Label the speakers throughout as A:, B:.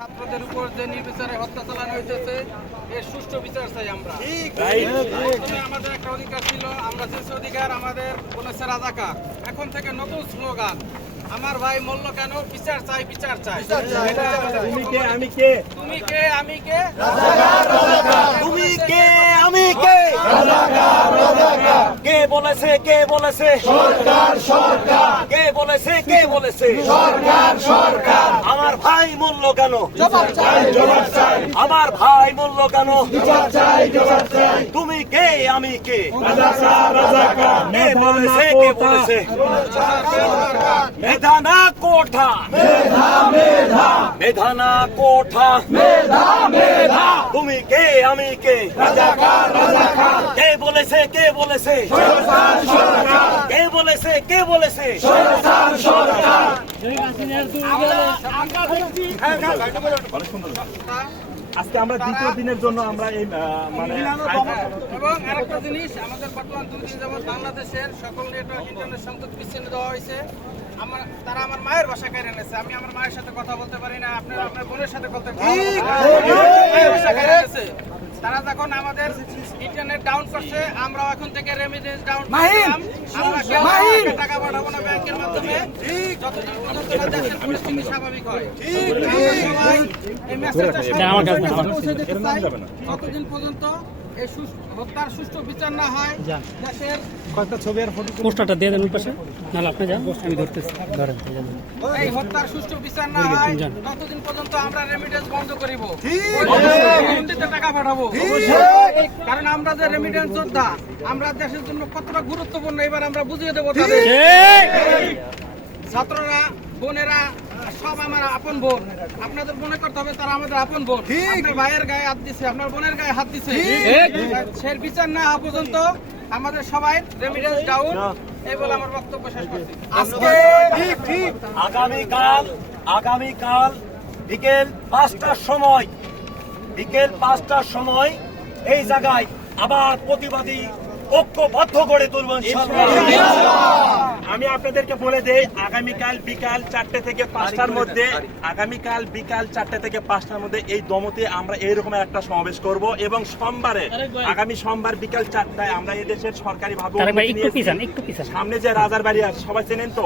A: ছাত্রদের উপর যে নির্বিচারে হত্যা চালানো হইতেছে এর সুষ্ঠু বিচার চাই আমরা। আমাদের একটা অধিকার ছিল আমরা যে অধিকার আমাদের বলেছে রাজাকার। এখন থেকে নতুন স্লোগান আমার ভাই মূল্য কেন? বিচার চাই বিচার চাই।
B: তুমি কে আমি কে?
A: তুমি কে আমি কে?
B: তুমি কে আমি কে? কে বলেছে কে বলেছে? সরকার সরকার। কে বলেছে কে বলেছে? সরকার সরকার। আমার ভাই মূল্য কেন? জবাব চাই। জবাব চাই। আমার ভাই মূল্য কেন? জবাব চাই জবাব চাই। তুমি কে আমি কে? রাজাকার রাজাকার কে বলেছে কে বলেছে? মেধা না কোঠা। মেধা না কোঠা। মেধা মেধা। তুমি কে আমি কে? রাজাকার রাজাকার কে বলেছে কে বলেছে? সরকার সরকার। কে বলেছে কে বলেছে? সরকার সরকার। আজকে আমরা দ্বিতীয় দিনের জন্য আমরা এই মানে
A: এবং আরেকটা জিনিস আমাদের বর্তমান দুই দিন যাবত বাংলাদেশের সকল নেটওয়ার্ক ইন্টারনেট সংযোগ বিচ্ছিন্ন দেওয়া হয়েছে। আমার তারা আমার মায়ের ভাষা কেড়ে নিয়েছে আমি আমার মায়ের সাথে কথা বলতে পারি না আপনার আপনার বোনের সাথে কথা বলতে পারি তারা যখন আমাদের ইন্টারনেট ডাউন করছে আমরাও এখন থেকে রেমিডেন্স ডাউন করলাম আমরা কেউ টাকা পাঠাবো না ব্যাংকের মাধ্যমে। যতদিন পর্যন্ত না দেশের পরিস্থিতি স্বাভাবিক হয়। আমরা সবাই এই মেসেজটা পৌঁছে দিতে চাই। পর্যন্ত এই সুষ্ঠু- হত্যার সুষ্ঠু বিচার না হয় দেশের
C: পোস্টারটা দিয়ে দেন ওই পাশে। নাহলে আপনি যান আমি ধরতেছি। ধরেন এই
A: হত্যার সুষ্ঠু বিচার না হয় ততদিন পর্যন্ত আমরা রেমিটেন্স বন্ধ করিব। টাকা পাঠাবো। কারণ আমরা যে রেমিটেন্স যোদ্ধা আমরা দেশের জন্য কতটা গুরুত্বপূর্ণ এবার আমরা বুঝিয়ে দেবো তাদের। ছাত্ররা বোনেরা সব আমার আপন বোন। আপনাদের মনে করতে হবে তারা আমাদের আপন বোন। আপনার ভাইয়ের গায়ে হাত দিছে আপনার বোনের গায়ে হাত দিছে। সে বিচার না হওয়া পর্যন্ত আমাদের সবাই রেমিটেন্স ডাউন এই বলে আমার বক্তব্য শেষ করছি।
B: আজকে আগামীকাল আগামীকাল বিকেল পাঁচটার সময় বিকেল পাঁচটার সময় এই জায়গায় আবার প্রতিবাদী ঐক্যবদ্ধ করে তুলব আমি আপনাদেরকে বলে দেই আগামীকাল বিকাল চারটে থেকে পাঁচটার মধ্যে আগামীকাল বিকাল চারটে থেকে পাঁচটার মধ্যে এই দমতে আমরা এইরকম একটা সমাবেশ করব এবং সোমবারে আগামী সোমবার বিকাল চারটায় আমরা এদেশের সরকারি ভাবে সামনে যে রাজার বাড়ি আছে সবাই চেনেন তো?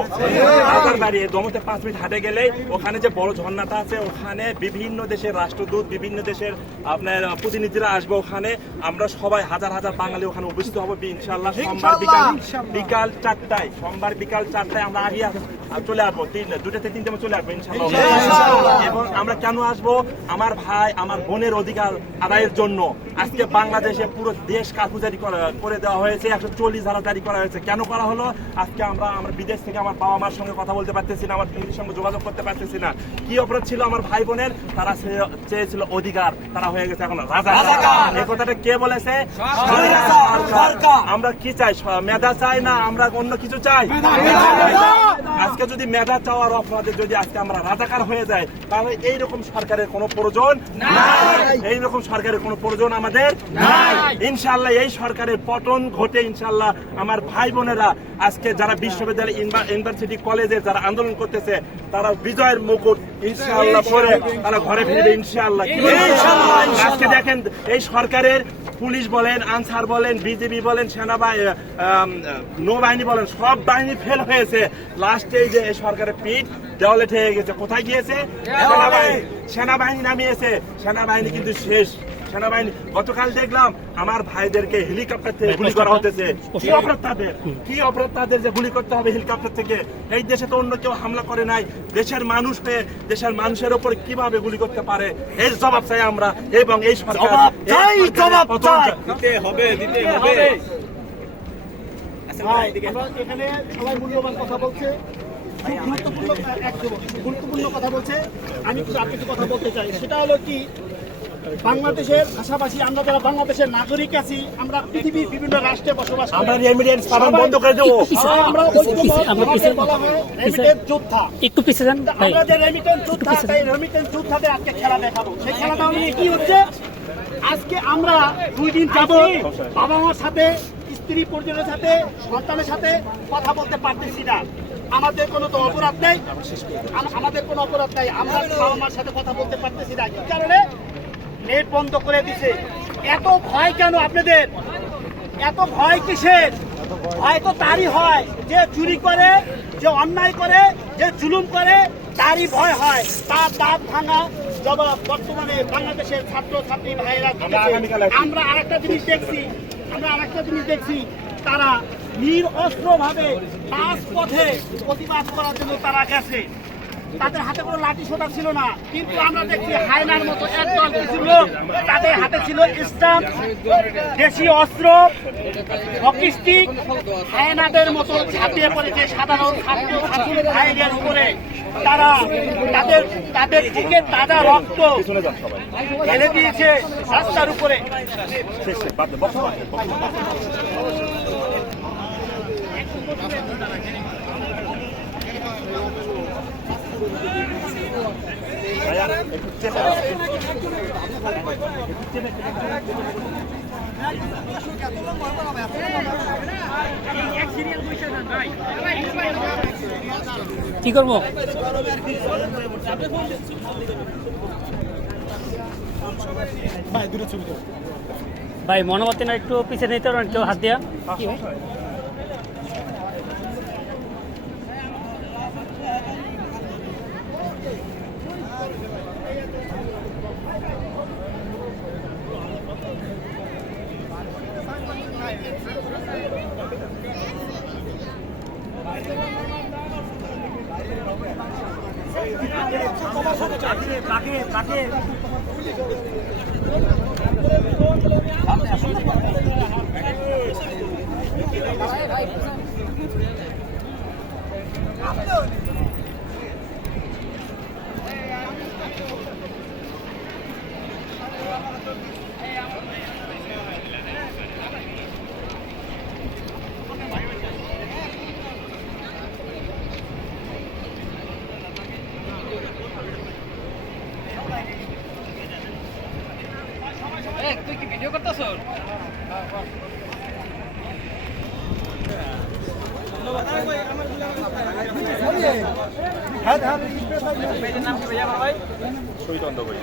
B: রাজার বাড়ি দমতে পাঁচ মিনিট হাটে গেলে ওখানে যে বড় ঝর্ণাটা আছে ওখানে বিভিন্ন দেশের রাষ্ট্রদূত বিভিন্ন দেশের আপনার প্রতিনিধিরা আসবে ওখানে। আমরা সবাই হাজার হাজার বাঙালি ওখানে উপস্থিত হব ইনশাল্লাহ সোমবার বিকাল বিকাল চারটায়। সোমবার বিকাল চারটায় আমরা আগে আস- চলে আসব তিন তিনটে চলে আসব ইনশাল্লাহ। এবং আমরা কেন আসব? আমার ভাই আমার বোনের অধিকার আদায়ের জন্য। আজকে বাংলাদেশে পুরো দেশ কাকুজারি করে দেওয়া হয়েছে একশো চল্লিশ ধারা জারি করা হয়েছে। কেন করা হলো? আজকে আমরা আমরা বিদেশ থেকে আমার বাবা মার সঙ্গে কথা বলতে পারতেছি না আমার ফ্যামিলির সঙ্গে যোগাযোগ করতে পারতেছি না। কি অপরাধ ছিল আমার ভাই বোনের? তারা চেয়েছিল অধিকার। তারা হয়ে গেছে এখন রাজা এই কথাটা কে বলেছে? আমরা কি চাই? মেধা চাই না? আমরা অন্য কিছু চাই? আজকে যদি মেধা চাওয়ার অপরাধে যদি আজকে আমরা রাজাকার হয়ে যায় তাহলে এইরকম সরকারের কোনো প্রয়োজন এইরকম সরকারের কোনো প্রয়োজন আমাদের ইনশাল্লাহ এই সরকারের পতন ঘটে ইনশাল্লাহ আমার ভাই বোনেরা আজকে যারা বিশ্ববিদ্যালয় ইউনিভার্সিটি কলেজে যারা আন্দোলন করতেছে তারা বিজয়ের মুকুট ইনশাল্লাহ পরে তারা ঘরে ফিরবে ইনশাল্লাহ আজকে দেখেন এই সরকারের পুলিশ বলেন আনসার বলেন বিজেপি বলেন সেনাবাহিনী নৌবাহিনী বলেন সব বাহিনী ফেল হয়েছে। লাস্টে যে এই সরকারের পিঠ দেওয়ালে ঠেয়ে গেছে। কোথায় গিয়েছে? সেনাবাহিনী সেনাবাহিনী নামিয়েছে। সেনাবাহিনী কিন্তু শেষ। সেনাবাহিনী গতকাল দেখলাম আমার ভাইদেরকে হেলিকপ্টার থেকে গুলি করা হতেছে কি অপরাধ তাদের কি অপরাধ তাদের যে গুলি করতে হবে হেলিকপ্টার থেকে এই দেশে তো অন্য কেউ হামলা করে নাই দেশের মানুষ হয়ে দেশের মানুষের উপর কীভাবে গুলি করতে পারে এর জবাব চাই আমরা এবং এই সরকার এই
D: জবাব
B: দিতে হবে দিতে হবে
D: এখানে সবাই মূল্যবান কথা বলছে গুরুত্বপূর্ণ গুরুত্বপূর্ণ কথা বলছে আমি কিছু কিছু কথা বলতে চাই সেটা হলো কি বাংলাদেশের পাশাপাশি আমরা যারা বাংলাদেশের নাগরিক আছি আমরা পৃথিবীর বিভিন্ন রাষ্ট্রে বসবাস
B: আমরা রেমিডেন্স পালন বন্ধ করে দেবো।
D: আমরা হয় যোদ্ধা।
C: একটু পিছিয়ে যান
D: আমরা যে রেমিটেন্স যোদ্ধা তাই রেমিটেন্স যোদ্ধাদের আজকে খেলা দেখাবো। সেই খেলাটা নিয়ে কি হচ্ছে? আজকে আমরা দুই দিন যাব বাবা মার সাথে স্ত্রী পরিজনের সাথে সন্তানের সাথে কথা বলতে পারতেছি না। আমাদের কোনো তো অপরাধ নেই। আমাদের কোনো অপরাধ নেই। আমরা বাবা মার সাথে কথা বলতে পারতেছি না। কি কারণে? নেট বন্ধ করে দিছে। এত ভয় কেন আপনাদের? এত ভয় কিসের? ভয় তো তারই হয়। যে চুরি করে যে অন্যায় করে যে জুলুম করে তারই ভয় হয়। তার দাঁত ভাঙা জবাব বর্তমানে বাংলাদেশের ছাত্র ছাত্রী ভাইয়েরা
B: আমরা।
D: আরেকটা জিনিস দেখছি। আমরা আরেকটা জিনিস দেখছি। তারা নিরস্ত্র ভাবে পথে প্রতিবাদ করার জন্য তারা গেছে। তাদের হাতে কোনো লাঠি সোটা ছিল না। কিন্তু আমরা দেখছি হায়নার মতো একদল কিছু লোক তাদের হাতে ছিল স্টাম্প, দেশি অস্ত্র, হকি স্টিক। হায়নাদের মতো ঝাঁপিয়ে পড়েছে সাধারণ ছাত্র ছাত্রী ভাইদের উপরে। তারা তাদের তাদের থেকে তাজা রক্ত ঢেলে দিয়েছে রাস্তার উপরে
B: বাদ দে, বক্তব্য আছে, বক্তব্য আছে। ভাইয়া, একটু চেপে দাও।
C: কি করব? ভাই মনোবর্তী না একটু পিছিয়ে নিতে পারবেন কেউ হাত দিয়া?
A: তুই ভাইয়া ভাই
B: অন্ধ করি